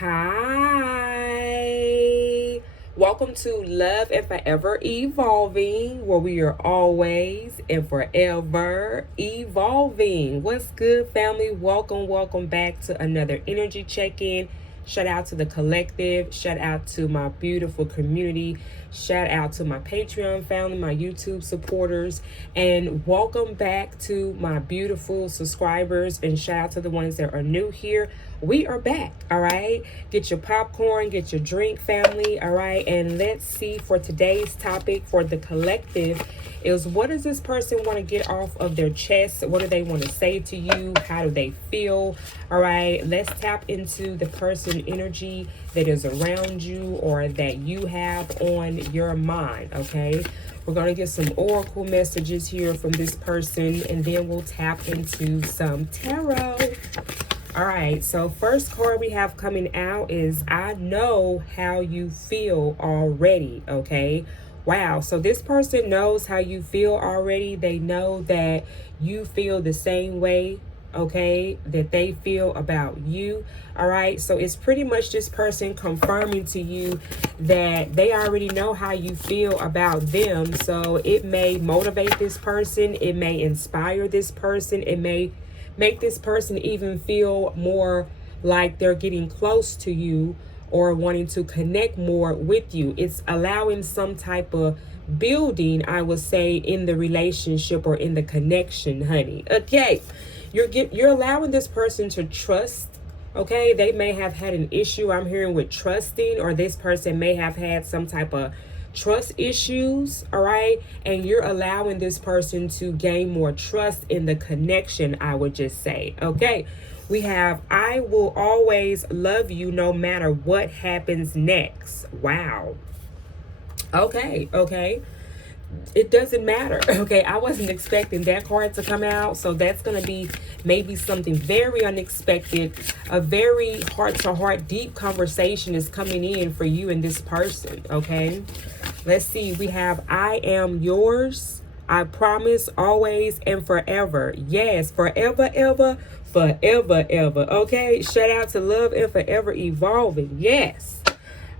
Hi. Welcome to Love and Forever Evolving, where we are always and forever evolving. What's good, family? Welcome back to another energy check-in. Shout out to the collective. Shout out to my beautiful community. Shout out to my Patreon family, my YouTube supporters, and welcome back to my beautiful subscribers. And shout out to the ones that are new here. We are back, all right? Get your popcorn, get your drink, family, all right? And let's see, for today's topic for the collective is, what does this person want to get off of their chest? What do they want to say to you? How do they feel? All right, let's tap into the person energy that is around you or that you have on your mind, okay? We're going to get some oracle messages here from this person, and then we'll tap into some tarot. All right, so first card we have coming out is, I know how you feel already, okay? Wow, so this person knows how you feel already. They know that you feel the same way, okay, that they feel about you. All right, so it's pretty much this person confirming to you that they already know how you feel about them. So it may motivate this person, it may inspire this person, it may make this person even feel more like they're getting close to you or wanting to connect more with you. It's allowing some type of building, I would say, in the relationship or in the connection, honey. Okay, you're allowing this person to trust. Okay, they may have had an issue, I'm hearing, with trusting, or this person may have had some type of trust issues, all right? And you're allowing this person to gain more trust in the connection, I would just say. Okay, we have, I will always love you no matter what happens next. Wow. Okay. It doesn't matter. Okay, I wasn't expecting that card to come out, so that's going to be maybe something very unexpected. A very heart-to-heart deep conversation is coming in for you and this person. Okay, let's see. We have, I am yours, I promise, always and forever. Yes, forever ever, forever ever. Okay, shout out to Love and Forever Evolving. Yes.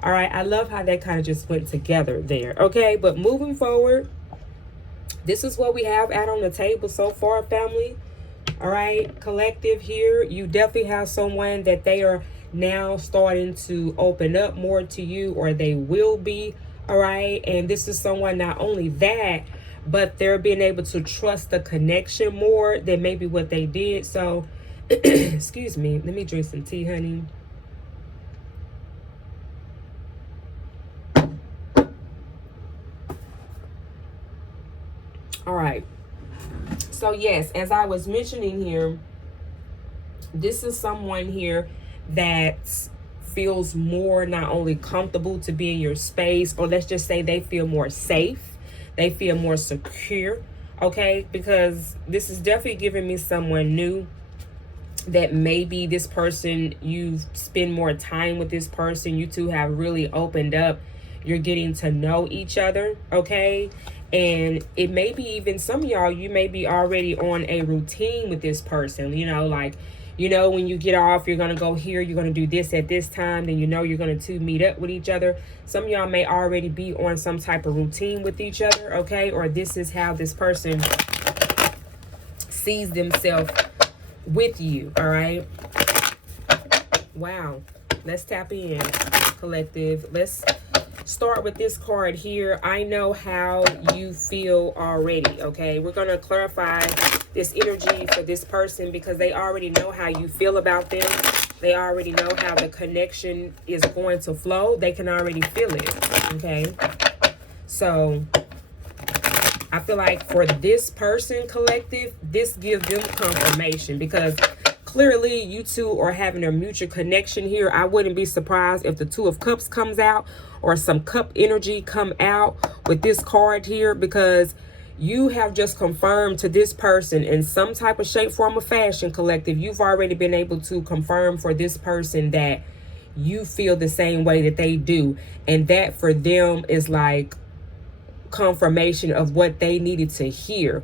All right, I love how that kind of just went together there. Okay, but moving forward, this is what we have out on the table so far, family. All right, collective here, you definitely have someone that they are now starting to open up more to you, or they will be. All right, and this is someone, not only that, but they're being able to trust the connection more than maybe what they did. So, excuse me, let me drink some tea, honey. All right, so yes, as I was mentioning here, this is someone here that feels more not only comfortable to be in your space, or let's just say they feel more safe, they feel more secure, okay? Because this is definitely giving me someone new, that maybe this person, you spend more time with this person, you two have really opened up, you're getting to know each other, okay? And it may be even some of y'all, you may be already on a routine with this person, you know, like, you know, when you get off, you're going to go here, you're going to do this at this time, then you know you're going to meet up with each other. Some of y'all may already be on some type of routine with each other, okay? Or this is how this person sees themselves with you, all right? Wow. Let's tap in, collective. Let's start with this card here. I know how you feel already, okay? We're going to clarify this energy for this person because they already know how you feel about them. They already know how the connection is going to flow. They can already feel it, okay? So I feel like for this person, collective, this gives them confirmation, because clearly you two are having a mutual connection here. I wouldn't be surprised if the Two of Cups comes out, or some cup energy come out with this card here, because you have just confirmed to this person in some type of shape, form, or fashion, collective. You've already been able to confirm for this person that you feel the same way that they do. And that for them is like confirmation of what they needed to hear.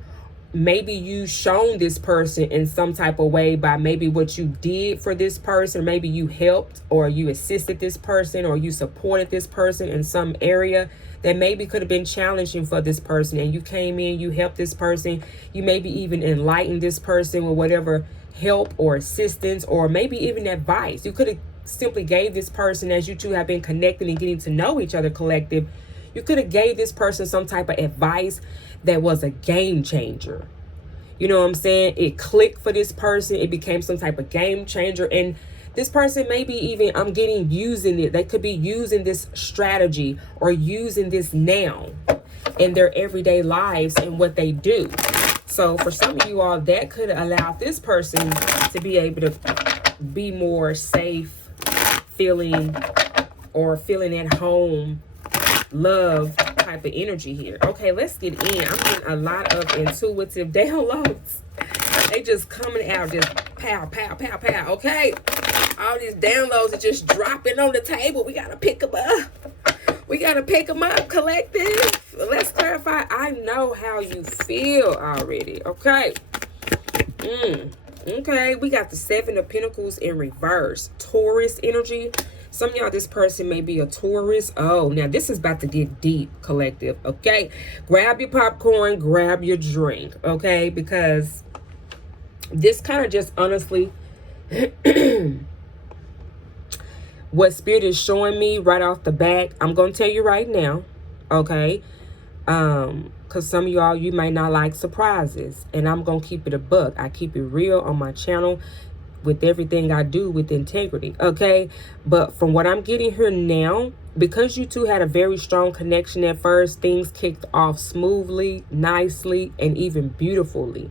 maybe you shown this person in some type of way by maybe what you did for this person. Maybe you helped or you assisted this person or you supported this person in some area that maybe could have been challenging for this person, and you came in, you helped this person, you maybe even enlightened this person with whatever help or assistance or maybe even advice. You could have simply gave this person, as you two have been connected and getting to know each other collective, you could have gave this person some type of advice that was a game changer. You know what I'm saying? It clicked for this person. It became some type of game changer. And this person maybe even, I'm getting using it. They could be using this strategy or using this now in their everyday lives and what they do. So for some of you all, that could allow this person to be able to be more safe, feeling at home, love type of energy here. Okay, let's get in. I'm getting a lot of intuitive downloads. They just coming out, just pow, pow, pow, pow. Okay, all these downloads are just dropping on the table. We gotta pick them up. We gotta pick them up, collective. Let's clarify. I know how you feel already. Okay. Okay, we got the Seven of Pentacles in reverse. Taurus energy. Some of y'all, this person may be a Taurus. Oh, now this is about to get deep, collective. Okay, grab your popcorn, grab your drink. Okay, because this kind of just honestly, what Spirit is showing me right off the bat, I'm gonna tell you right now. Okay, because some of y'all, you might not like surprises, and I'm gonna keep it a buck. I keep it real on my channel with everything I do with integrity. Okay, but from what I'm getting here now, because you two had a very strong connection at first, things kicked off smoothly, nicely, and even beautifully.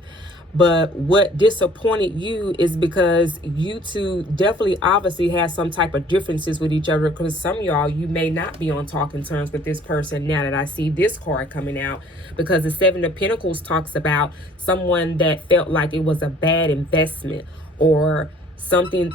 But what disappointed you is because you two definitely obviously had some type of differences with each other, because some of y'all, you may not be on talking terms with this person now that I see this card coming out, because the Seven of Pentacles talks about someone that felt like it was a bad investment or something.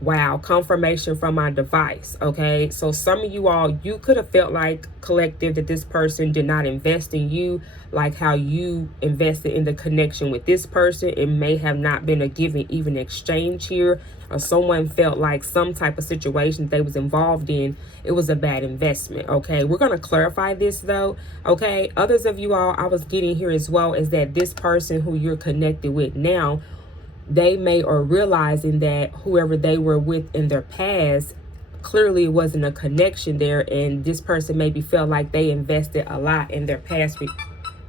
Wow, confirmation from my device. Okay, so some of you all, you could have felt like, collective, that this person did not invest in you like how you invested in the connection with this person. It may have not been a given even exchange here, or someone felt like some type of situation they was involved in, it was a bad investment. Okay, we're going to clarify this though. Okay, others of you all, I was getting here as well, is that this person who you're connected with now, they may are realizing that whoever they were with in their past, clearly it wasn't a connection there, and this person maybe felt like they invested a lot in their past.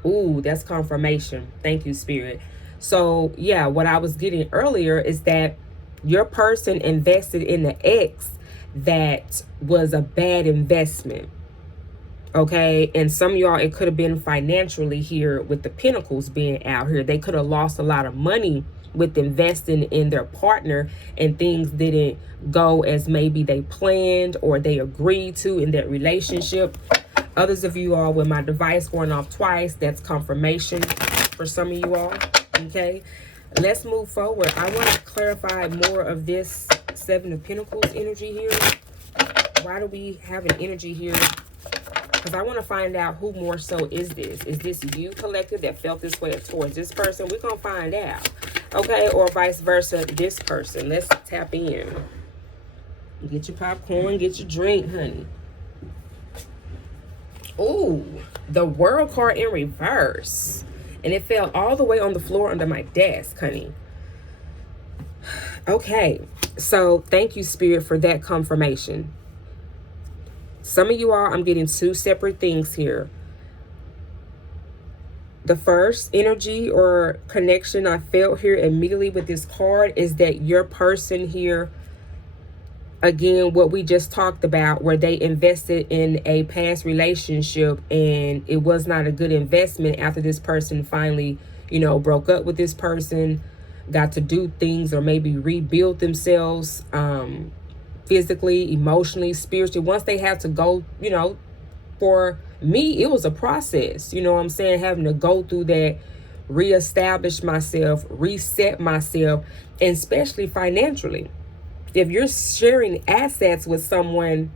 Ooh, that's confirmation. Thank you, Spirit. So yeah, what I was getting earlier is that your person invested in the ex that was a bad investment. Okay, and some of y'all, it could have been financially here with the Pentacles being out here. They could have lost a lot of money with investing in their partner, and things didn't go as maybe they planned or they agreed to in that relationship. Others of you all, with my device going off twice, that's confirmation for some of you all. Okay, let's move forward. I want to clarify more of this Seven of Pentacles energy here. Why do we have an energy here? Because I want to find out who more so is this. Is this you, collective, that felt this way towards this person? We're going to find out. Okay, or vice versa, this person. Let's tap in. Get your popcorn, get your drink, honey. Ooh, the World card in reverse. And it fell all the way on the floor under my desk, honey. Okay, so thank you, Spirit, for that confirmation. Some of you all, I'm getting two separate things here. The first energy or connection I felt here immediately with this card is that your person here, again, what we just talked about, where they invested in a past relationship and it was not a good investment after this person finally, you know, broke up with this person, got to do things or maybe rebuild themselves physically, emotionally, spiritually. Once they had to go, you know, for me, it was a process, you know what I'm saying? Having to go through that, reestablish myself, reset myself, and especially financially. If you're sharing assets with someone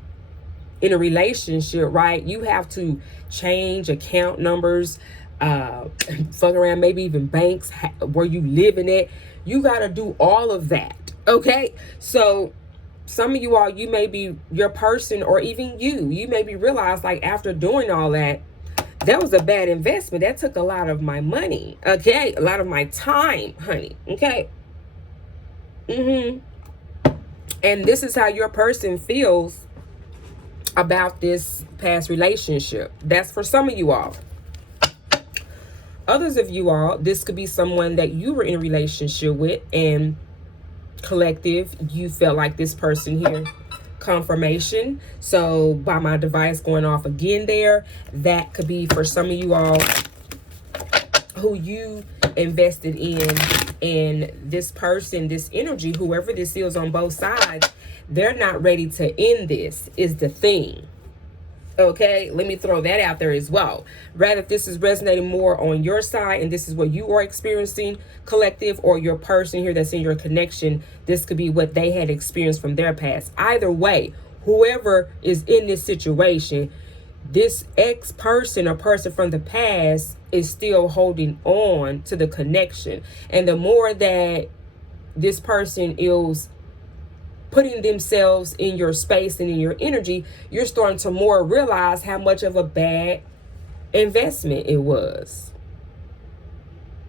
in a relationship, right, you have to change account numbers, fuck around, maybe even banks, where you living at. You got to do all of that. Okay. So some of you all, you may be your person, or even you may be realized, like, after doing all that, that was a bad investment. That took a lot of my money. Okay. A lot of my time, honey. Okay. And this is how your person feels about this past relationship. That's for some of you all. Others of you all, this could be someone that you were in a relationship with, and collective, you felt like this person here, confirmation. So by my device going off again there, that could be for some of you all who you invested in, and this person, this energy, whoever this is on both sides, they're not ready to end this, is the thing. Okay, let me throw that out there as well. Rather, if this is resonating more on your side and this is what you are experiencing, collective, or your person here that's in your connection, this could be what they had experienced from their past. Either way, whoever is in this situation, this ex-person or person from the past is still holding on to the connection. And the more that this person is putting themselves in your space and in your energy, you're starting to more realize how much of a bad investment it was.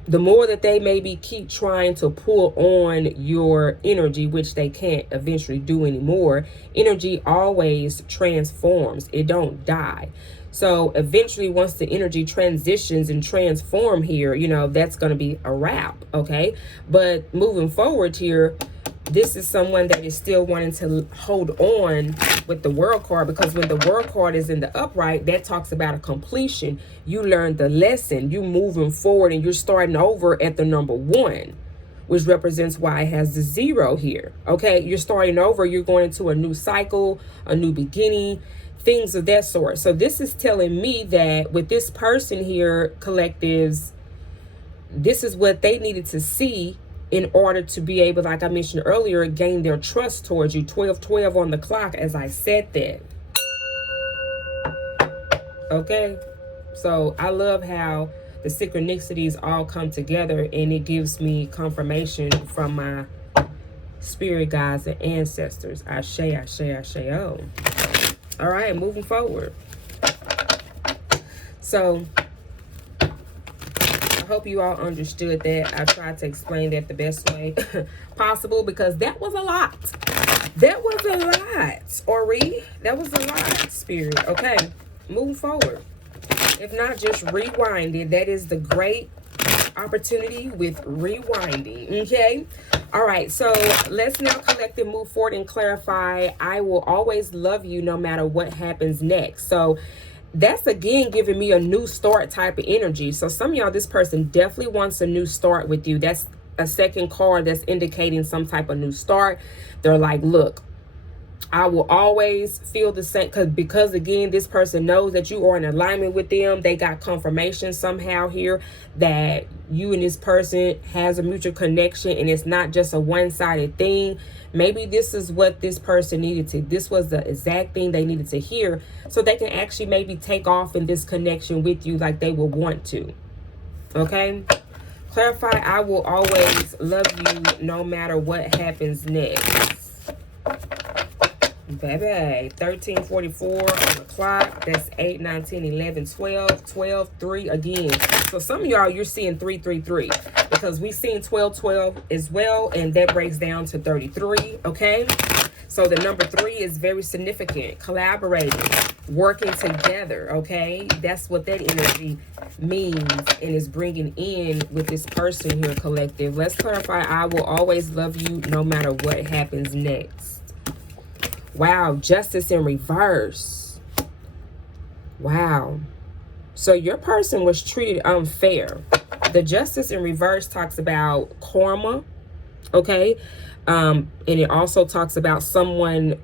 The more that they maybe keep trying to pull on your energy, which they can't eventually do anymore, energy always transforms. It don't die. So eventually, once the energy transitions and transform here, you know, that's going to be a wrap. Okay. But moving forward here, this is someone that is still wanting to hold on with the World card, because when the World card is in the upright, that talks about a completion. You learned the lesson, you moving forward, and you're starting over at the number 1, which represents why it has the 0 here. Okay, you're starting over, you're going into a new cycle, a new beginning, things of that sort. So this is telling me that with this person here, collectives, this is what they needed to see in order to be able, like I mentioned earlier, gain their trust towards you. 12-12 on the clock, as I said that. Okay, so I love how the synchronicities all come together, and it gives me confirmation from my spirit guides and ancestors. Ashe, ashe, ashe, oh. All right, moving forward. So I hope you all understood that. I tried to explain that the best way possible, because that was a lot. That was a lot, Ori. That was a lot, spirit. Okay, moving forward. If not, just rewind it. That is the great opportunity with rewinding. Okay. All right. So let's now collect and move forward and clarify. I will always love you no matter what happens next. So that's again giving me a new start type of energy. So some of y'all, this person definitely wants a new start with you. That's a second card that's indicating some type of new start. They're like, look, I will always feel the same, because again, this person knows that you are in alignment with them. They got confirmation somehow here that you and this person has a mutual connection, and it's not just a one-sided thing. Maybe this is what this person needed to, this was the exact thing they needed to hear, so they can actually maybe take off in this connection with you like they will want to. Okay. Clarify, I will always love you no matter what happens next. Baby, 13:44 on the clock. That's 8, 9, 10, 11, 12, 12, 3 again. So some of y'all, you're seeing 3, 3, 3, because we seen 12, 12 as well, and that breaks down to 33. Okay, so the number 3 is very significant. Collaborating, working together. Okay, that's what that energy means and is bringing in with this person here, collective. Let's clarify. I will always love you no matter what happens next. Wow, justice in reverse. Wow. So your person was treated unfair. The justice in reverse talks about karma, okay? And it also talks about someone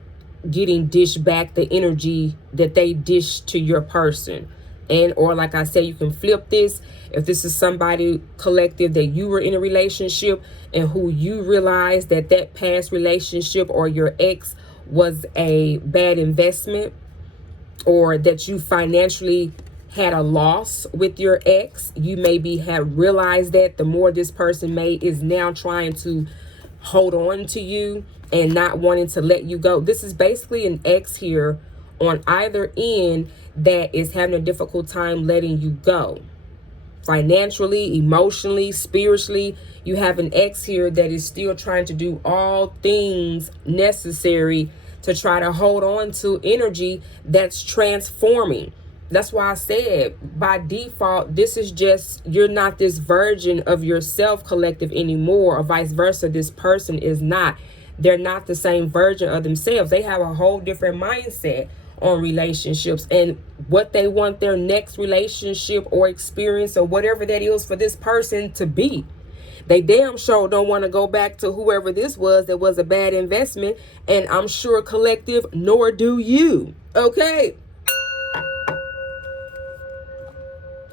getting dished back the energy that they dished to your person. And or like I said, you can flip this. If this is somebody, collective, that you were in a relationship and who you realized that that past relationship or your ex was a bad investment, or that you financially had a loss with your ex. You maybe have realized that the more this person is now trying to hold on to you and not wanting to let you go. This is basically an ex here on either end that is having a difficult time letting you go. Financially, emotionally, spiritually, you have an ex here that is still trying to do all things necessary to try to hold on to energy that's transforming. That's why I said by default, this is just, you're not this version of yourself collective anymore, or vice versa. This person is not. They're not the same version of themselves. They have a whole different mindset on relationships and what they want their next relationship or experience or whatever that is for this person to be. They damn sure don't want to go back to whoever this was that was a bad investment. And I'm sure collective, nor do you. Okay.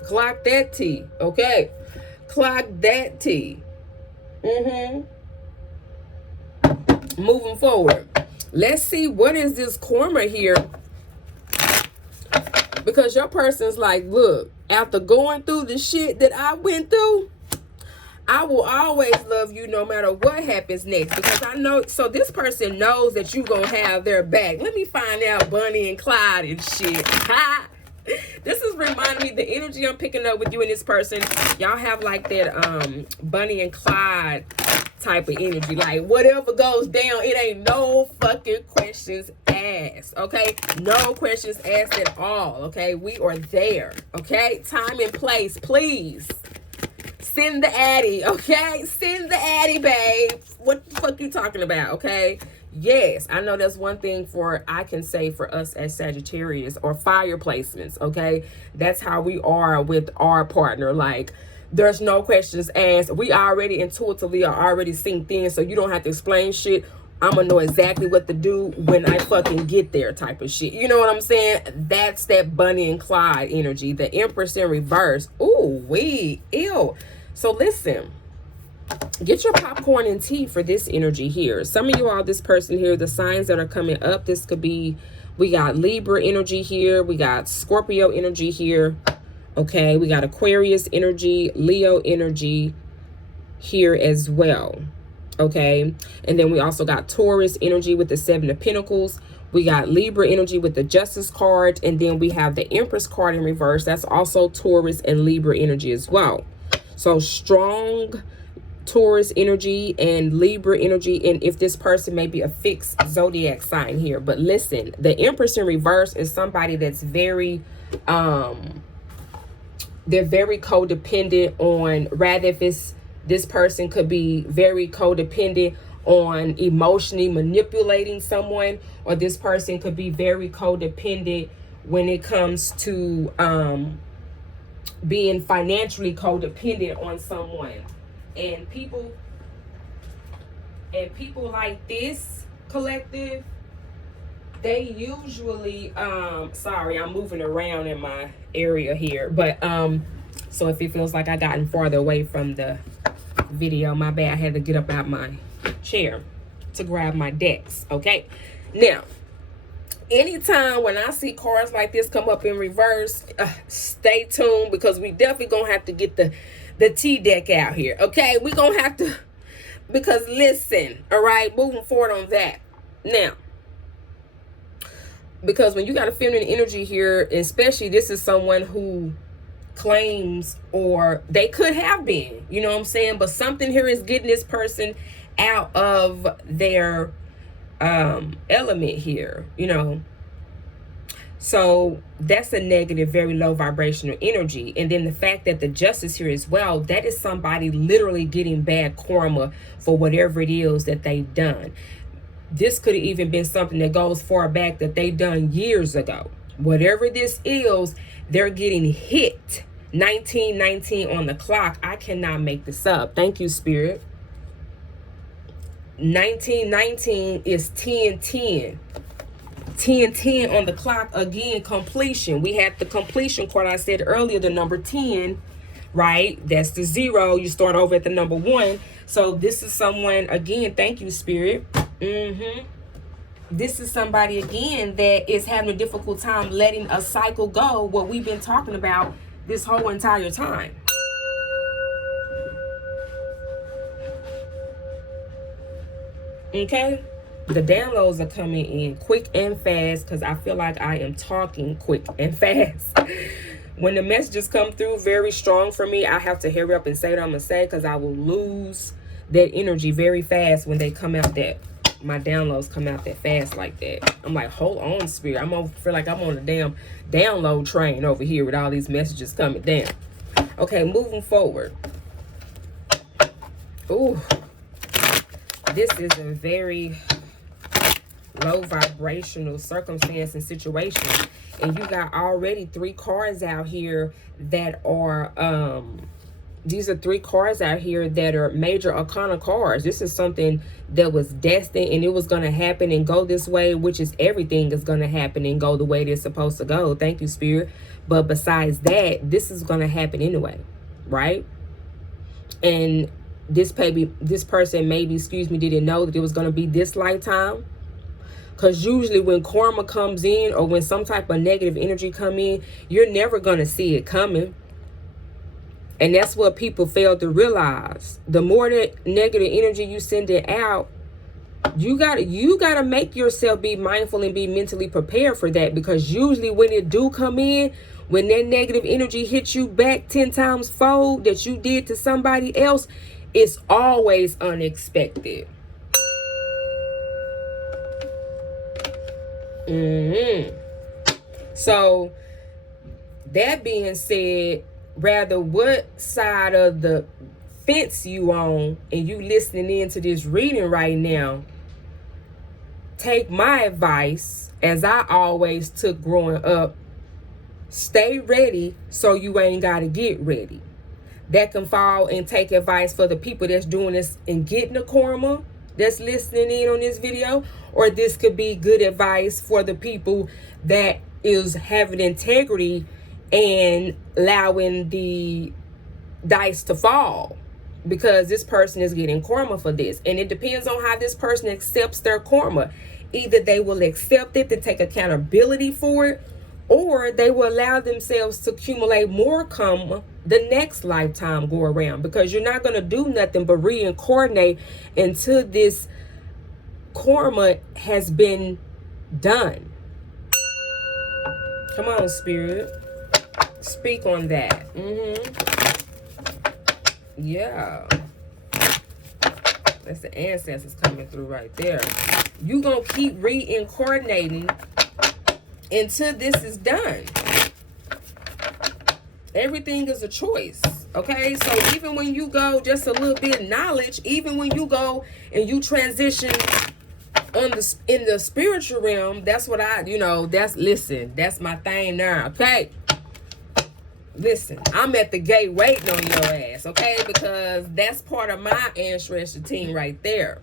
Clock that T. Okay. Clock that T. Moving forward. Let's see, what is this karma here? Because your person's like, look, after going through the shit that I went through, I will always love you no matter what happens next. Because I know, so this person knows that you gonna have their back. Let me find out Bunny and Clyde and shit. Ha! This is reminding me, the energy I'm picking up with you and this person, y'all have like that Bunny and Clyde type of energy. Like whatever goes down, it ain't no fucking questions asked. Okay, no questions asked at all. Okay, we are there. Okay, time and place, please. Send the addy. Okay, send the addy, babe. What the fuck you talking about? Okay. Yes, I know that's one thing I can say for us as Sagittarius or fire placements, okay? That's how we are with our partner. Like, there's no questions asked. We already intuitively are already seeing things, so you don't have to explain shit. I'm gonna know exactly what to do when I fucking get there type of shit. You know what I'm saying? That's that Bunny and Clyde energy. The Empress in reverse. Ooh, ew. So listen. Get your popcorn and tea for this energy here. Some of you all, this person here, the signs that are coming up, this could be, we got Libra energy here. We got Scorpio energy here. Okay, we got Aquarius energy, Leo energy here as well. Okay, and then we also got Taurus energy with the Seven of Pentacles. We got Libra energy with the Justice card. And then we have the Empress card in reverse. That's also Taurus and Libra energy as well. So strong Taurus energy and Libra energy, and if this person may be a fixed zodiac sign here. But listen, the Empress in reverse is somebody that's very they're very codependent on, rather if it's, this person could be very codependent on emotionally manipulating someone, or this person could be very codependent when it comes to being financially codependent on someone. And people like this collective, they usually sorry, I'm moving around in my area here, but so if it feels like I gotten farther away from the video, my bad. I had to get up out my chair to grab my decks. Okay, now anytime when I see cards like this come up in reverse, stay tuned, because we definitely gonna have to get the T deck out here. Okay, we gonna have to, because listen, all right, moving forward on that now, because when you got a feminine energy here, especially this is someone who claims, or they could have been, you know what I'm saying, but something here is getting this person out of their element here, you know. So that's a negative, very low vibrational energy. And then the fact that the Justice here as well, that is somebody literally getting bad karma for whatever it is that they've done. This could have even been something that goes far back that they done years ago. Whatever this is, they're getting hit. 1919 on the clock. I cannot make this up. Thank you, Spirit. 1919 is 1010. 1010 on the clock again. Completion. We had the completion card. I said earlier, the number 10, right? That's the 0. You start over at the number 1. So this is someone, again, thank you, Spirit. this is somebody, again, that is having a difficult time letting a cycle go, what we've been talking about this whole entire time. Okay? The downloads are coming in quick and fast because I feel like I am talking quick and fast. When the messages come through very strong for me, I have to hurry up and say what I'm going to say because I will lose that energy very fast when they come out that, my downloads come out that fast like that. I'm like, hold on, Spirit. Feel like I'm on a damn download train over here with all these messages coming down. Okay, moving forward. Ooh. This is a very low vibrational circumstance and situation. And you got already 3 cards out here that are, these are 3 cards out here that are major arcana cards. This is something that was destined and it was going to happen and go this way, which is everything is going to happen and go the way it's supposed to go. Thank you, Spirit. But besides that, this is going to happen anyway, right? And this person maybe, didn't know that it was going to be this lifetime. Because usually when karma comes in or when some type of negative energy come in, you're never going to see it coming. And that's what people fail to realize. The more that negative energy you send it out, you gotta make yourself be mindful and be mentally prepared for that. Because usually when it do come in, when that negative energy hits you back 10 times fold that you did to somebody else, it's always unexpected. So that being said, rather what side of the fence you on and you listening into this reading right now, take my advice as I always took growing up. Stay ready so you ain't gotta get ready. That can fall and take advice for the people that's doing this and getting the karma that's listening in on this video, or this could be good advice for the people that is having integrity and allowing the dice to fall, because this person is getting karma for this. And it depends on how this person accepts their karma. Either they will accept it to take accountability for it, or they will allow themselves to accumulate more karma the next lifetime go around, because you're not going to do nothing but reincarnate until this karma has been done. Come on, Spirit. Speak on that. Yeah. That's the ancestors coming through right there. You're going to keep reincarnating until this is done. Everything is a choice. Okay, so even when you go just a little bit of knowledge, even when you go and you transition in the spiritual realm, that's what that's my thing now. Okay, listen, I'm at the gate waiting on your ass. Okay, because that's part of my ancestral team right there.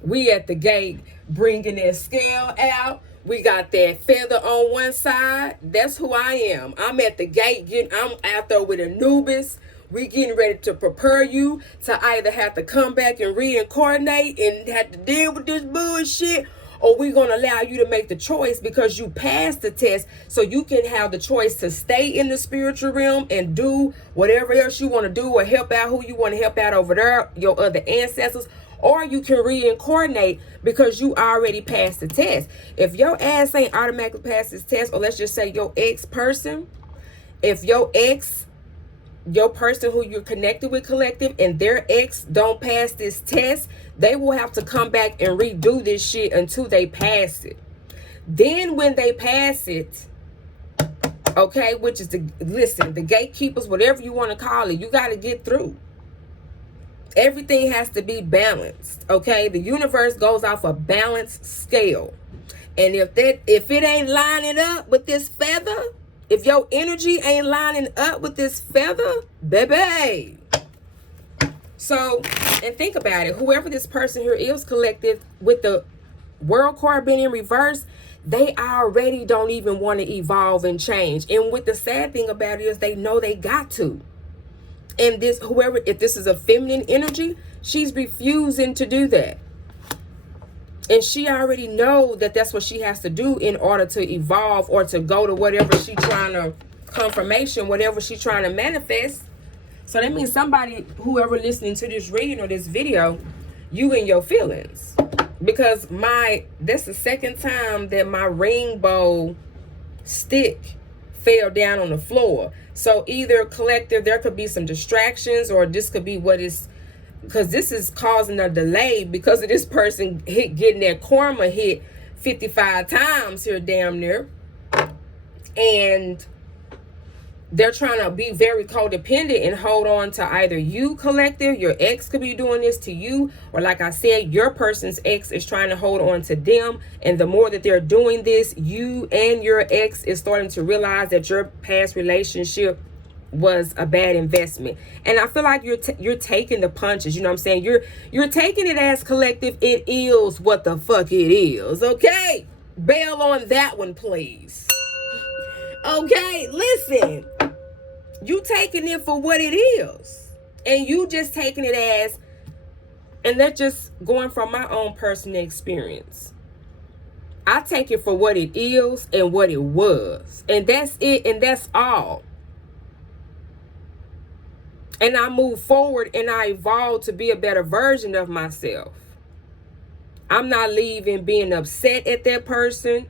We at the gate bringing that scale out. We got that feather on one side. That's who I am. I'm at the gate. I'm out there with Anubis. We getting ready to prepare you to either have to come back and reincarnate and have to deal with this bullshit, or we're going to allow you to make the choice because you passed the test, so you can have the choice to stay in the spiritual realm and do whatever else you want to do, or help out who you want to help out over there, your other ancestors. Or you can reincarnate because you already passed the test. If your ass ain't automatically passed this test, or let's just say your ex-person, if your person who you're connected with collective and their ex don't pass this test, they will have to come back and redo this shit until they pass it. Then when they pass it, okay, which is the gatekeepers, whatever you want to call it, you got to get through. Everything has to be balanced, okay? The universe goes off a balanced scale. And if it ain't lining up with this feather, if your energy ain't lining up with this feather, baby. So, and think about it. Whoever this person here is collective, with the world card being in reverse, they already don't even want to evolve and change. And what the sad thing about it is they know they got to. And if this is a feminine energy, she's refusing to do that. And she already know that that's what she has to do in order to evolve or to go to whatever she trying to, confirmation, whatever she trying to manifest. So that means somebody, whoever listening to this reading or this video, you in your feelings. Because that's the second time that my rainbow stick fell down on the floor. So either collective, there could be some distractions, or this could be what is, because this is causing a delay because of this person getting their karma hit 55 times here damn near. And they're trying to be very codependent and hold on to either you, collective, your ex could be doing this to you, or like I said, your person's ex is trying to hold on to them. And the more that they're doing this, you and your ex is starting to realize that your past relationship was a bad investment. And I feel like you're taking the punches, you know what I'm saying? You're taking it as collective. It is what the fuck it is, okay? Bail on that one, please. Okay, listen. You taking it for what it is. And you just taking it as, and that's just going from my own personal experience. I take it for what it is and what it was. And that's it, and that's all. And I move forward and I evolve to be a better version of myself. I'm not leaving being upset at that person.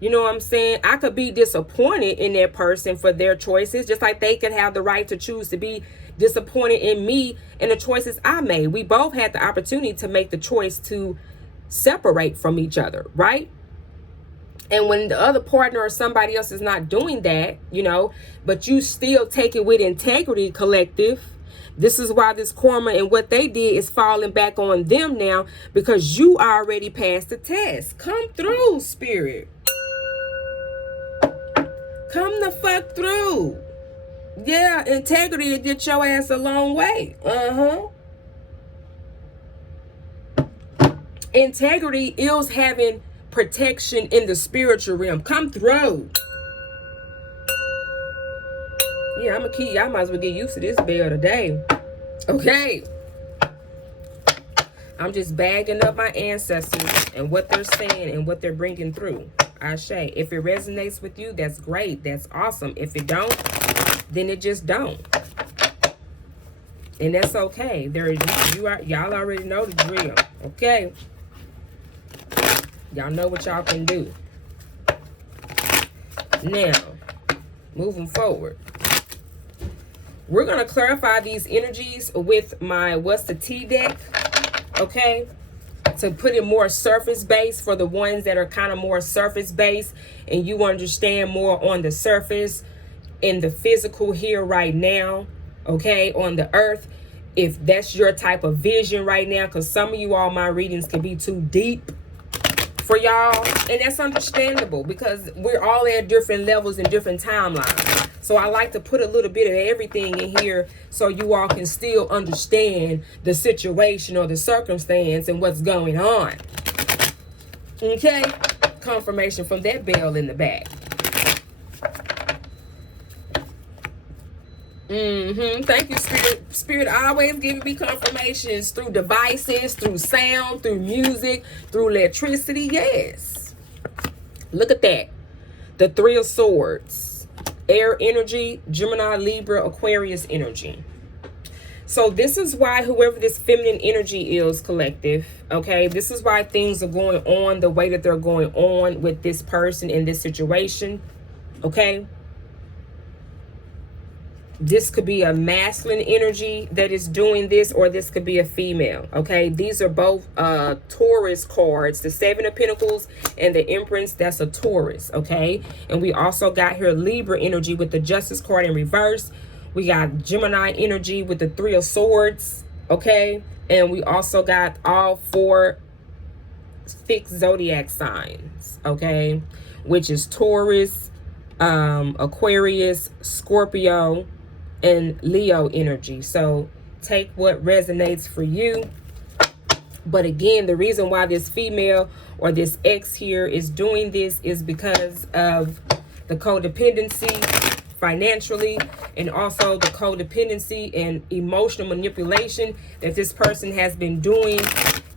You know what I'm saying? I could be disappointed in that person for their choices, just like they could have the right to choose to be disappointed in me and the choices I made. We both had the opportunity to make the choice to separate from each other, right? And when the other partner or somebody else is not doing that, you know, but you still take it with integrity, collective. This is why this karma and what they did is falling back on them now, because you already passed the test. Come through, spirit. Come the fuck through. Yeah, integrity will get your ass a long way. Integrity is having protection in the spiritual realm. Come through. Yeah, I'm a key. I might as well get used to this bell today. Okay. I'm just bagging up my ancestors and what they're saying and what they're bringing through. Ashe. If it resonates with you, that's great. That's awesome. If it don't, then it just don't. And that's okay. Y'all already know the drill. Okay. Y'all know what y'all can do. Now, moving forward. We're going to clarify these energies with my What's the Tea deck. Okay. To put it more surface based for the ones that are kind of more surface based and you understand more on the surface in the physical here right now, okay, on the earth. If that's your type of vision right now, because some of you all, my readings can be too deep for y'all, and that's understandable because we're all at different levels and different timelines. So I like to put a little bit of everything in here so you all can still understand the situation or the circumstance and what's going on. Okay? Confirmation from that bell in the back. Thank you, Spirit. Spirit always giving me confirmations through devices, through sound, through music, through electricity. Yes. Look at that. The Three of Swords. Air energy, Gemini, Libra, Aquarius energy. So this is why whoever this feminine energy is, collective, okay, this is why things are going on the way that they're going on with this person in this situation, okay? This could be a masculine energy that is doing this, or this could be a female, okay? These are both Taurus cards. The Seven of Pentacles and the Empress, that's a Taurus, okay? And we also got here Libra energy with the Justice card in reverse. We got Gemini energy with the Three of Swords, okay? And we also got all four fixed zodiac signs, okay? Which is Taurus, Aquarius, Scorpio, and Leo energy. So take what resonates for you. But again, the reason why this female or this ex here is doing this is because of the codependency financially, and also the codependency and emotional manipulation that this person has been doing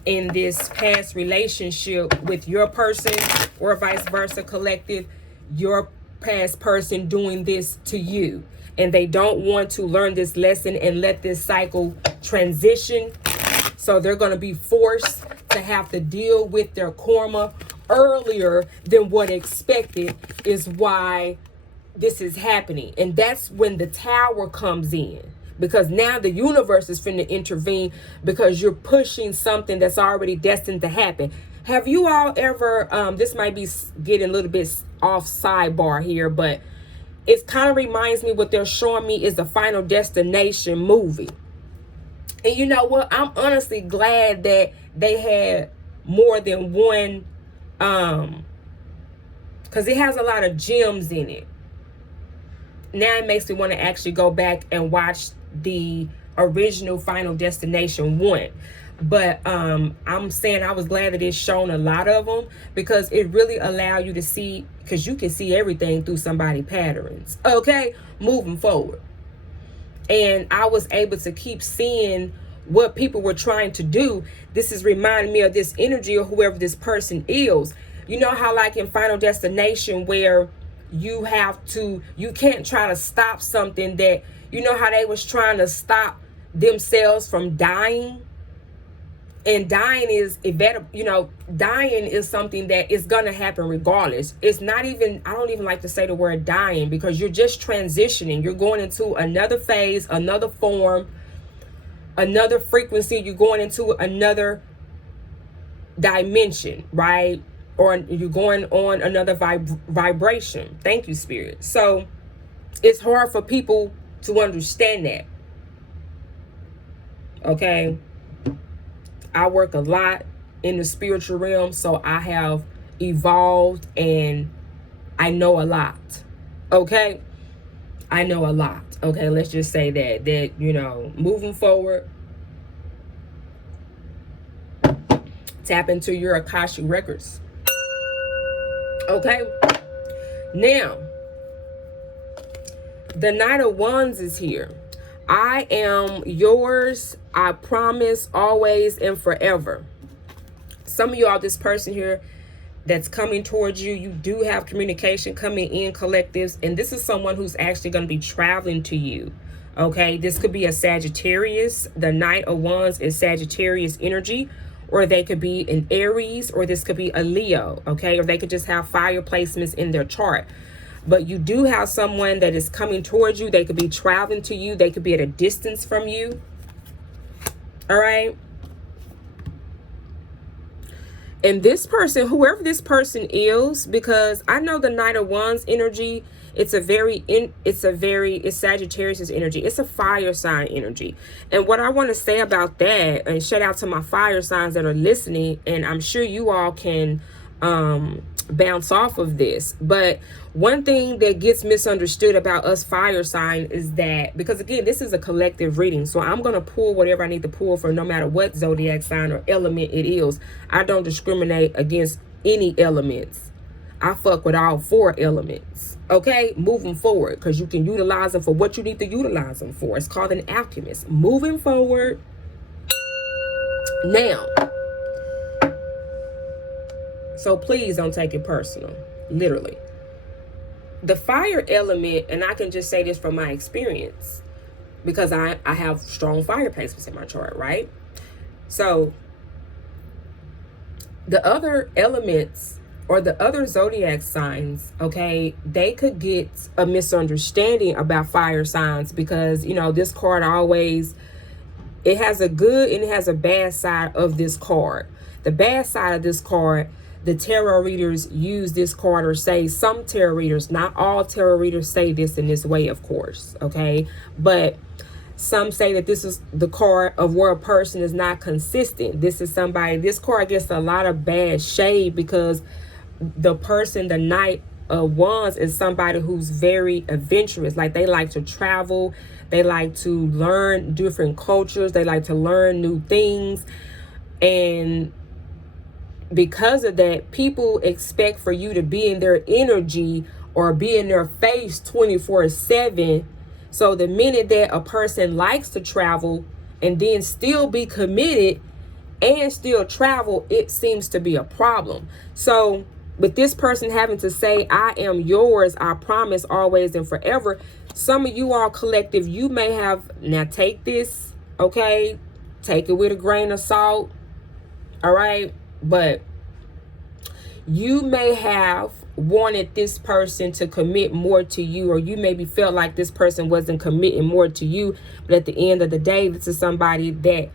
in this past relationship with your person, or vice versa, collective, your past person doing this to you, and they don't want to learn this lesson and let this cycle transition. So they're going to be forced to have to deal with their karma earlier than what expected, is why this is happening. And that's when the Tower comes in, because now the universe is finna intervene, because you're pushing something that's already destined to happen. Have you all ever, this might be getting a little bit off sidebar here, but it kind of reminds me, what they're showing me is the Final Destination movie. And you know what? I'm honestly glad that they had more than one, because it has a lot of gems in it. Now it makes me want to actually go back and watch the original Final Destination 1. But I'm saying I was glad that it's shown a lot of them, because it really allowed you to see, because you can see everything through somebody's patterns, okay, moving forward. And I was able to keep seeing what people were trying to do. This is reminding me of this energy, or whoever this person is. You know how like in Final Destination, where you can't try to stop something that, you know how they was trying to stop themselves from dying. And dying is dying is something that is gonna happen regardless. It's not even, I don't even like to say the word dying, because you're just transitioning. You're going into another phase, another form, another frequency. You're going into another dimension, right? Or you're going on another vibration. Thank you, Spirit. So it's hard for people to understand that. Okay. I work a lot in the spiritual realm, so I have evolved and I know a lot. Okay. I know a lot. Okay. Let's just say that, you know, moving forward, tap into your Akashic records. Okay. Now, the Knight of Wands is here. I am yours, I promise, always and forever. Some of y'all, this person here that's coming towards you, you do have communication coming in, collectives, and this is someone who's actually going to be traveling to you. Okay, this could be a Sagittarius. The Knight of Wands is Sagittarius energy, or they could be an Aries, or this could be a Leo. Okay, or they could just have fire placements in their chart. But you do have someone that is coming towards you. They could be traveling to you. They could be at a distance from you. All right. And this person, whoever this person is, because I know the Knight of Wands energy, it's Sagittarius energy. It's a fire sign energy. And what I want to say about that, and shout out to my fire signs that are listening, and I'm sure you all can bounce off of this, but one thing that gets misunderstood about us fire sign is that, because again, this is a collective reading, so I'm going to pull whatever I need to pull for, no matter what zodiac sign or element it is. I don't discriminate against any elements. I fuck with all 4 elements. Okay, moving forward, because you can utilize them for what you need to utilize them for. It's called an alchemist. Moving forward. Now, so please don't take it personal, literally. The fire element, and I can just say this from my experience, because I have strong fire placements in my chart, right? So the other elements, or the other zodiac signs, okay, they could get a misunderstanding about fire signs, because, you know, this card always, it has a good and it has a bad side of this card. The bad side of this card, the tarot readers use this card, or say some tarot readers, not all tarot readers say this in this way, of course, okay? But some say that this is the card of where a person is not consistent. This is somebody, this card gets a lot of bad shade, because the person, the Knight of Wands, is somebody who's very adventurous. Like, they like to travel, they like to learn different cultures, they like to learn new things, and because of that, people expect for you to be in their energy or be in their face 24/7. So the minute that a person likes to travel and then still be committed, and still travel, it seems to be a problem. So with this person having to say, I am yours, I promise, always and forever, some of you all collective, you may have, now take this, okay, take it with a grain of salt, all right, but you may have wanted this person to commit more to you, or you maybe felt like this person wasn't committing more to you, but at the end of the day, this is somebody that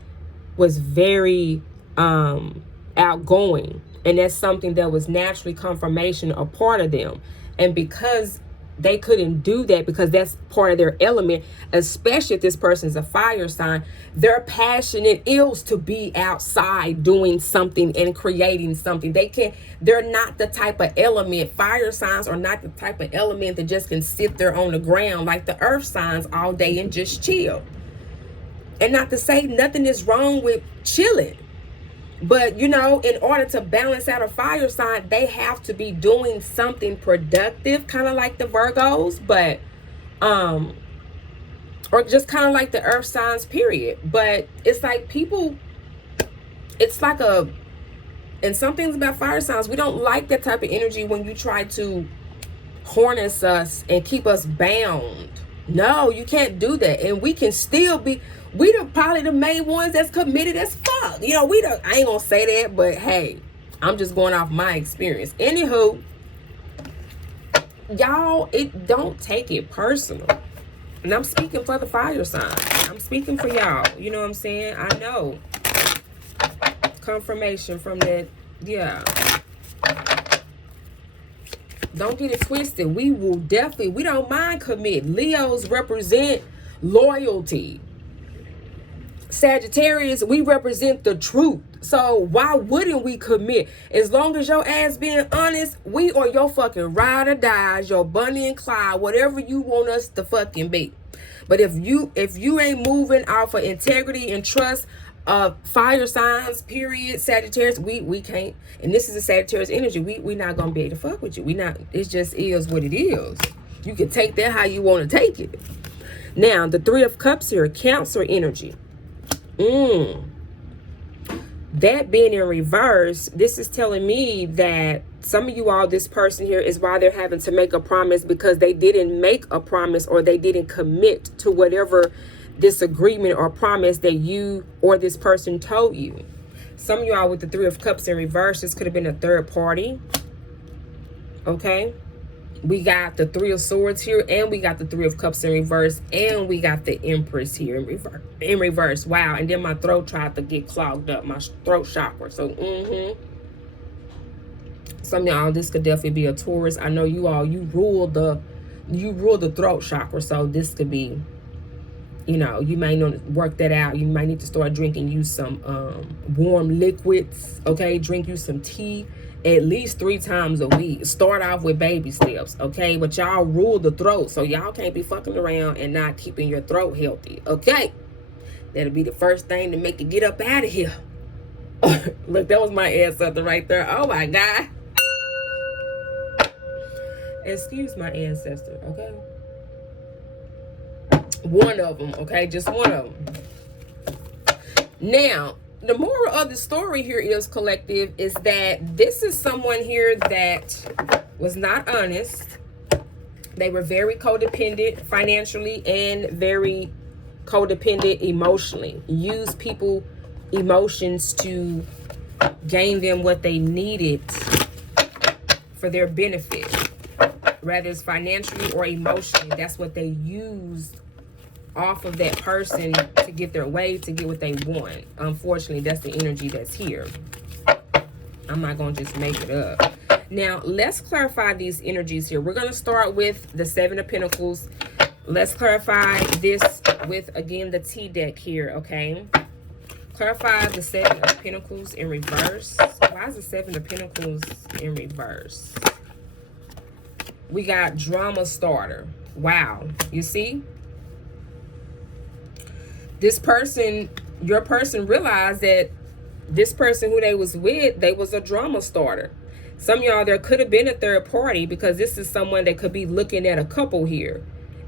was very outgoing, and that's something that was naturally confirmation a part of them. And because they couldn't do that, because that's part of their element, especially if this person's a fire sign, their passionate is to be outside doing something and creating something. They're not the type of element, fire signs are not the type of element that just can sit there on the ground like the earth signs all day and just chill. And not to say nothing is wrong with chilling, but in order to balance out a fire sign, they have to be doing something productive, kind of like the Virgos, but or just kind of like the earth signs, period. But it's like and some things about fire signs, we don't like that type of energy when you try to harness us and keep us bound. No, you can't do that. And we can still be, probably the main ones that's committed as fuck. I ain't gonna say that, but hey, I'm just going off my experience. Anywho, y'all, don't take it personal. And I'm speaking for the fire sign. I'm speaking for y'all. You know what I'm saying? I know. Confirmation from that, yeah. Don't get it twisted. We don't mind commit. Leos represent loyalty. Sagittarius, we represent the truth. So why wouldn't we commit? As long as your ass being honest, we are your fucking ride or dies, your Bonnie and Clyde, whatever you want us to fucking be. But if you ain't moving off of integrity and trust, fire signs, period, Sagittarius, we can't. And this is a Sagittarius energy. We not gonna be able to fuck with you. It just is what it is. You can take that how you want to take it. Now, the Three of Cups here, Cancer energy. That being in reverse, this is telling me that some of you all, this person here is why they're having to make a promise, because they didn't make a promise, or they didn't commit to whatever disagreement or promise that you or this person told you. Some of you all with the Three of Cups in reverse, this could have been a third party. Okay. We got the Three of Swords here, and we got the Three of Cups in reverse, and we got the Empress here in reverse. Wow. And then my throat tried to get clogged up, my throat chakra. So, some of y'all, this could definitely be a Taurus. I know you all, you rule the throat chakra. So this could be, you might need to work that out. You might need to start drinking you some warm liquids. Okay. Drink you some tea at least 3 times a week. Start off with baby steps, okay? But y'all rule the throat, so y'all can't be fucking around and not keeping your throat healthy, okay? That'll be the first thing to make you get up out of here. Look, that was my ancestor right there. Oh my God. Excuse my ancestor, okay? One of them, okay? Just one of them. Now, the moral of the story here is, collective, is that this is someone here that was not honest. They were very codependent financially and very codependent emotionally. Use people emotions to gain them what they needed for their benefit, whether it's financially or emotionally. That's what they used off of that person to get their way, to get what they want. Unfortunately, that's the energy that's here. I'm not going to just make it up. Now, let's clarify these energies here. We're going to start with the Seven of Pentacles. Let's clarify this with, again, the T deck here, okay? Clarify the Seven of Pentacles in reverse. Why is the Seven of Pentacles in reverse? We got drama starter. Wow. You see? This person, your person, realized that this person who they was with, they was a drama starter. Some of y'all, there could have been a third party, because this is someone that could be looking at a couple here.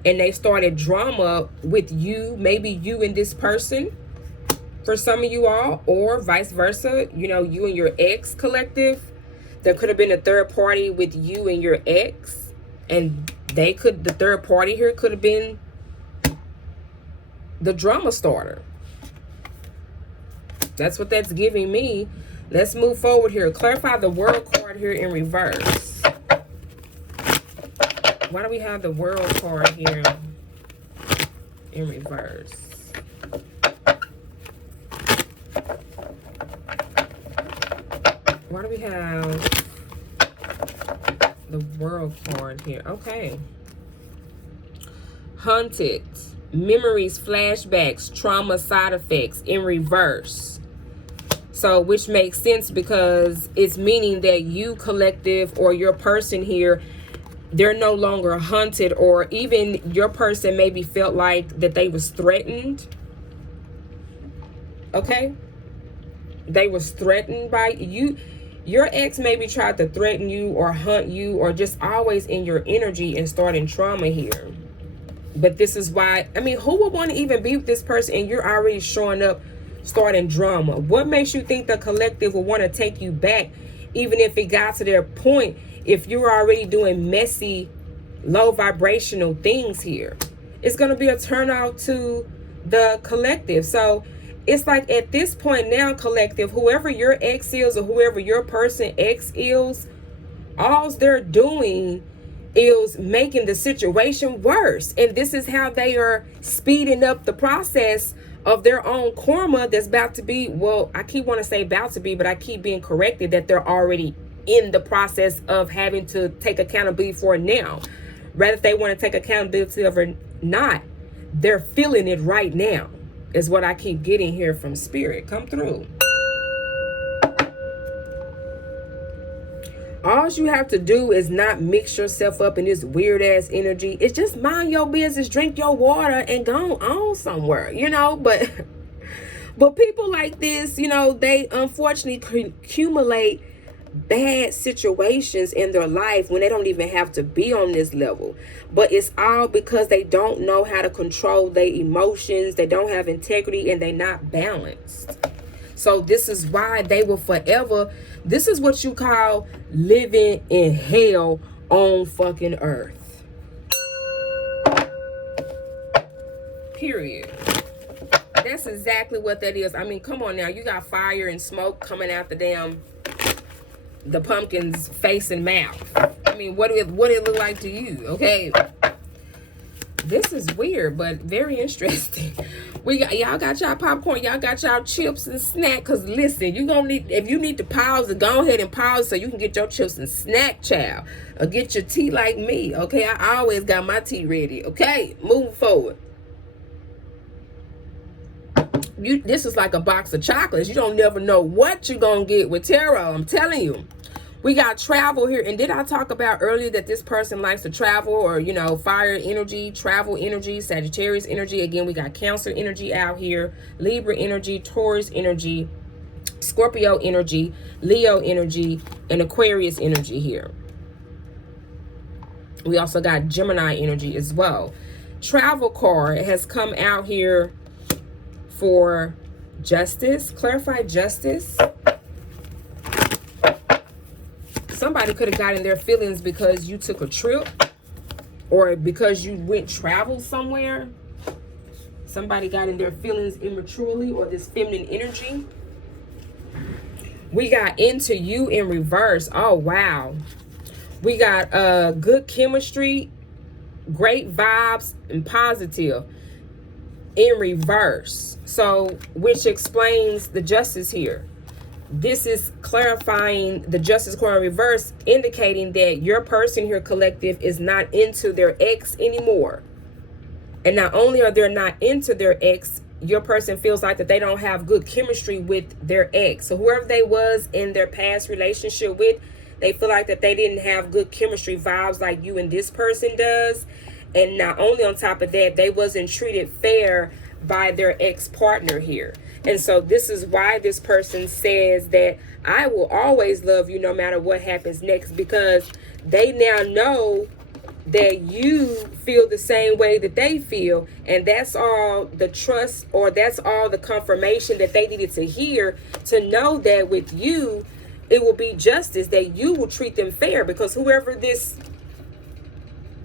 And they started drama with you, maybe you and this person. for some of you all, or vice versa. You know, you and your ex collective. There could have been a third party with you and your ex, and the third party here could have been the drama starter. That's what that's giving me. Let's move forward here. Clarify the World card here in reverse. Why do we have the World card here in reverse? Why do we have the World card here? Okay. Hunted. Memories, flashbacks, trauma, side effects in reverse. So, which makes sense because it's meaning that you collective or your person here, they're no longer hunted, or even your person maybe felt like that they was threatened. Okay? They was threatened by you. Your ex maybe tried to threaten you or hunt you, or just always in your energy and starting trauma here. But this is why, I mean, who would want to even be with this person and you're already showing up starting drama? What makes you think the collective will want to take you back, even if it got to their point, if you're already doing messy, low vibrational things here? It's going to be a turnout to the collective. So it's like at this point now, collective, whoever your ex is or whoever your person ex is, all they're doing is making the situation worse. And this is how they are speeding up the process of their own karma that's about to be, well, I keep want to say about to be, but I keep being corrected that they're already in the process of having to take accountability for it now. Rather, if they want to take accountability of it not, they're feeling it right now, is what I keep getting here from Spirit. Come through. All you have to do is not mix yourself up in this weird ass energy. It's just mind your business, drink your water, and go on somewhere, you know. But people like this, you know, they unfortunately accumulate bad situations in their life when they don't even have to be on this level. But it's all because they don't know how to control their emotions. They don't have integrity, and they're not balanced. So this is why they will forever, this is what you call living in hell on fucking earth. Period. That's exactly what that is. I mean, come on now. You got fire and smoke coming out the pumpkin's face and mouth. I mean, what it look like to you? Okay. This is weird, but very interesting. Y'all got y'all popcorn, y'all got y'all chips and snack. Cause listen, you gonna need, if you need to pause it, go ahead and pause so you can get your chips and snack, child. Or get your tea like me. Okay, I always got my tea ready. Okay, moving forward. This is like a box of chocolates. You don't never know what you're gonna get with tarot. I'm telling you. We got travel here. And did I talk about earlier that this person likes to travel, or, you know, fire energy, travel energy, Sagittarius energy. Again, we got Cancer energy out here, Libra energy, Taurus energy, Scorpio energy, Leo energy, and Aquarius energy here. We also got Gemini energy as well. Travel card has come out here for justice. Clarify justice. Somebody could have gotten their feelings because you took a trip, or because you went travel somewhere. Somebody got in their feelings immaturely, or this feminine energy. We got into you in reverse. Oh, wow. We got good chemistry, great vibes, and positive in reverse. So, which explains the justice here. This is clarifying the justice card in reverse, indicating that your person here, collective, is not into their ex anymore. And not only are they not into their ex, your person feels like that they don't have good chemistry with their ex. So whoever they was in their past relationship with, they feel like that they didn't have good chemistry vibes like you and this person does. And not only on top of that, they wasn't treated fair by their ex-partner here. And so this is why this person says that I will always love you no matter what happens next, because they now know that you feel the same way that they feel. And that's all the trust, or that's all the confirmation that they needed to hear, to know that with you, it will be justice, that you will treat them fair. Because whoever this,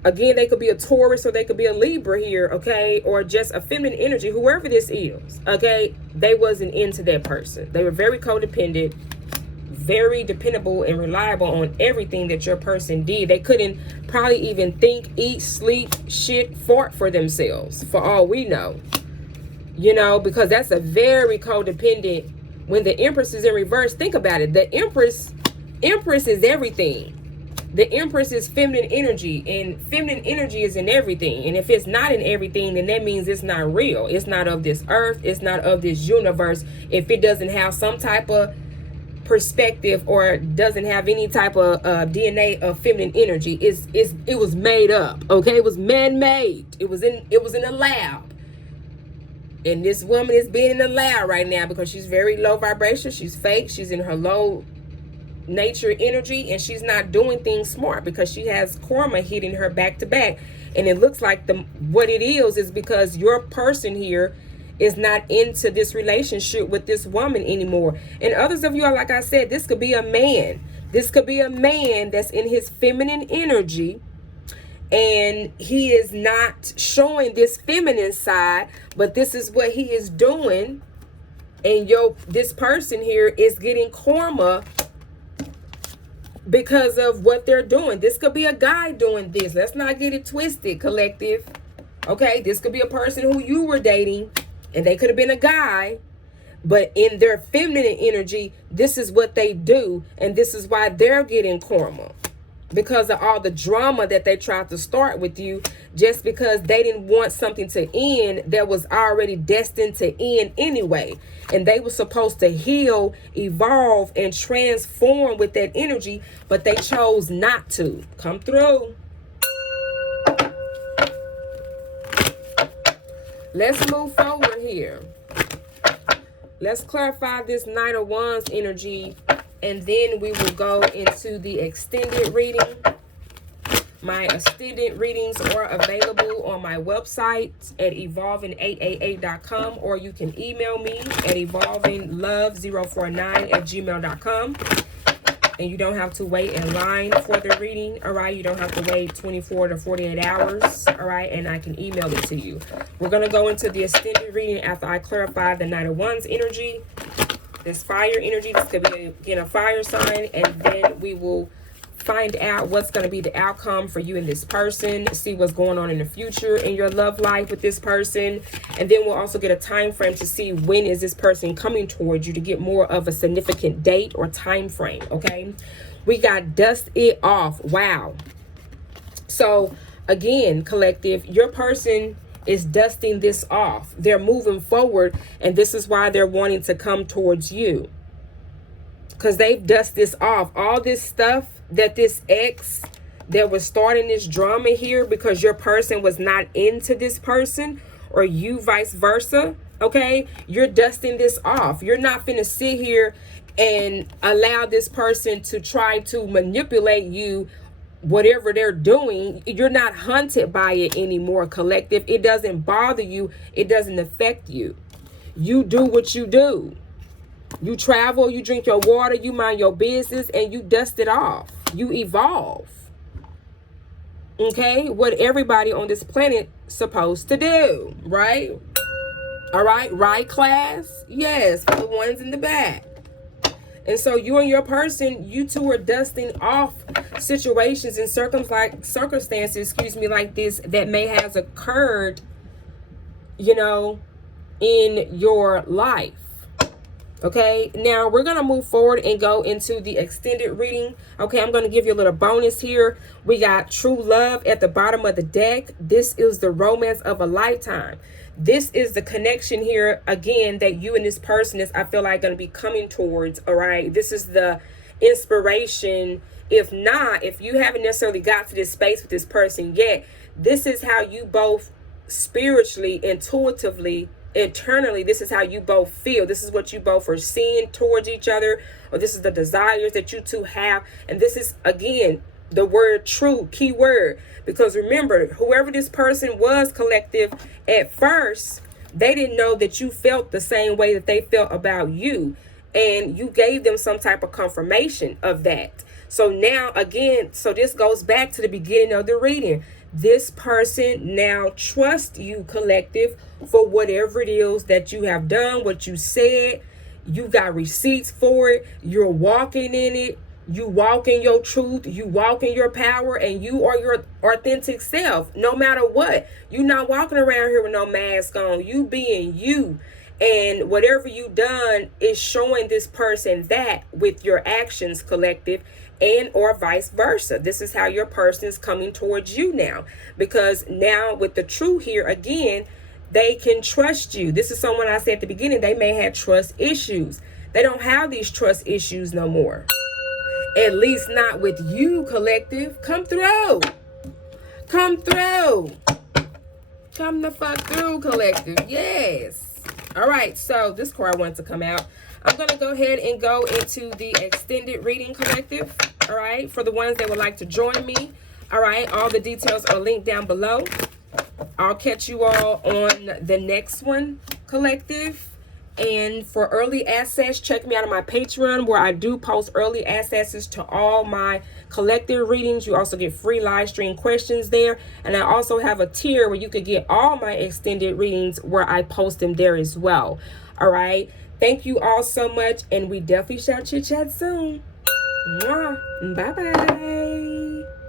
again, they could be a Taurus or they could be a Libra here, okay? Or just a feminine energy, whoever this is, okay? They wasn't into that person. They were very codependent, very dependable and reliable on everything that your person did. They couldn't probably even think, eat, sleep, shit, fart for themselves, for all we know. You know, because that's a very codependent. When the Empress is in reverse, think about it. The Empress is everything. The Empress is feminine energy, and feminine energy is in everything. And if it's not in everything, then that means it's not real. It's not of this earth. It's not of this universe. If it doesn't have some type of perspective, or doesn't have any type of DNA of feminine energy, it was made up. Okay, it was man-made. It was in a lab. And this woman is being in the lab right now because she's very low vibration. She's fake. She's in her low nature energy, and she's not doing things smart because she has karma hitting her back to back. And it looks like what it is because your person here is not into this relationship with this woman anymore. And others of you are, like I said, this could be a man. This could be a man that's in his feminine energy, and he is not showing this feminine side, but this is what he is doing. And this person here is getting karma because of what they're doing. This could be a guy doing this. Let's not get it twisted, collective. Okay, this could be a person who you were dating, and they could have been a guy, but in their feminine energy, this is what they do, and this is why they're getting karma. Because of all the drama that they tried to start with you, just because they didn't want something to end that was already destined to end anyway. And they were supposed to heal, evolve, and transform with that energy, but they chose not to. Come through. Let's move forward here. Let's clarify this Knight of Wands energy, and then we will go into the extended reading. My extended readings are available on my website at evolving888.com, or you can email me at evolvinglove049@gmail.com. And you don't have to wait in line for the reading, all right? You don't have to wait 24 to 48 hours, all right? And I can email it to you. We're going to go into the extended reading after I clarify the Knight of Wands energy, this fire energy. This could be, again, a fire sign. And then we will find out what's going to be the outcome for you and this person, see what's going on in the future in your love life with this person. And then we'll also get a time frame to see when is this person coming towards you, to get more of a significant date or time frame. Okay, we got dust it off. Wow. So again, collective, your person is dusting this off. They're moving forward, and this is why they're wanting to come towards you, because they've dusted this off. All this stuff that this ex that was starting this drama here because your person was not into this person, or you vice versa, okay? You're dusting this off. You're not finna sit here and allow this person to try to manipulate you, whatever they're doing. You're not hunted by it anymore, collective. It doesn't bother you. It doesn't affect you. You do what you do. You travel, you drink your water, you mind your business, and you dust it off. You evolve. Okay? What everybody on this planet supposed to do, right? All right? Right, class? Yes, for the ones in the back. And so you and your person, you two are dusting off situations and circumstances, like this that may has occurred, you know, in your life. Okay, now we're going to move forward and go into the extended reading. Okay, I'm going to give you a little bonus here. We got true love at the bottom of the deck. This is the romance of a lifetime. This is the connection here, again, that you and this person is, I feel like, going to be coming towards, all right? This is the inspiration. If not, if you haven't necessarily got to this space with this person yet, this is how you both spiritually, intuitively, internally, this is how you both feel. This is what you both are seeing towards each other, or this is the desires that you two have. And this is, again, The word true, key word. Because remember, whoever this person was, collective, at first, they didn't know that you felt the same way that they felt about you. And you gave them some type of confirmation of that. So now, again, so this goes back to the beginning of the reading. This person now trusts you, collective, for whatever it is that you have done, what you said. You got receipts for it. You're walking in it. You walk in your truth. You walk in your power, and you are your authentic self, no matter what. You're not walking around here with no mask on. You being you. And whatever you done is showing this person that with your actions, collective, and or vice versa. This is how your person is coming towards you now. Because now with the true here, again, they can trust you. This is someone I said at the beginning, they may have trust issues. They don't have these trust issues no more. At least not with you, collective. Come through. Come through. Come the fuck through, collective. Yes. All right, so this card wants to come out. I'm going to go ahead and go into the extended reading, collective. All right, for the ones that would like to join me. All right, all the details are linked down below. I'll catch you all on the next one, collective. And for early access, check me out on my Patreon, where I do post early accesses to all my collective readings. You also get free live stream questions there. And I also have a tier where you could get all my extended readings, where I post them there as well. All right. Thank you all so much. And we definitely shall chit chat soon. Mwah. Bye-bye.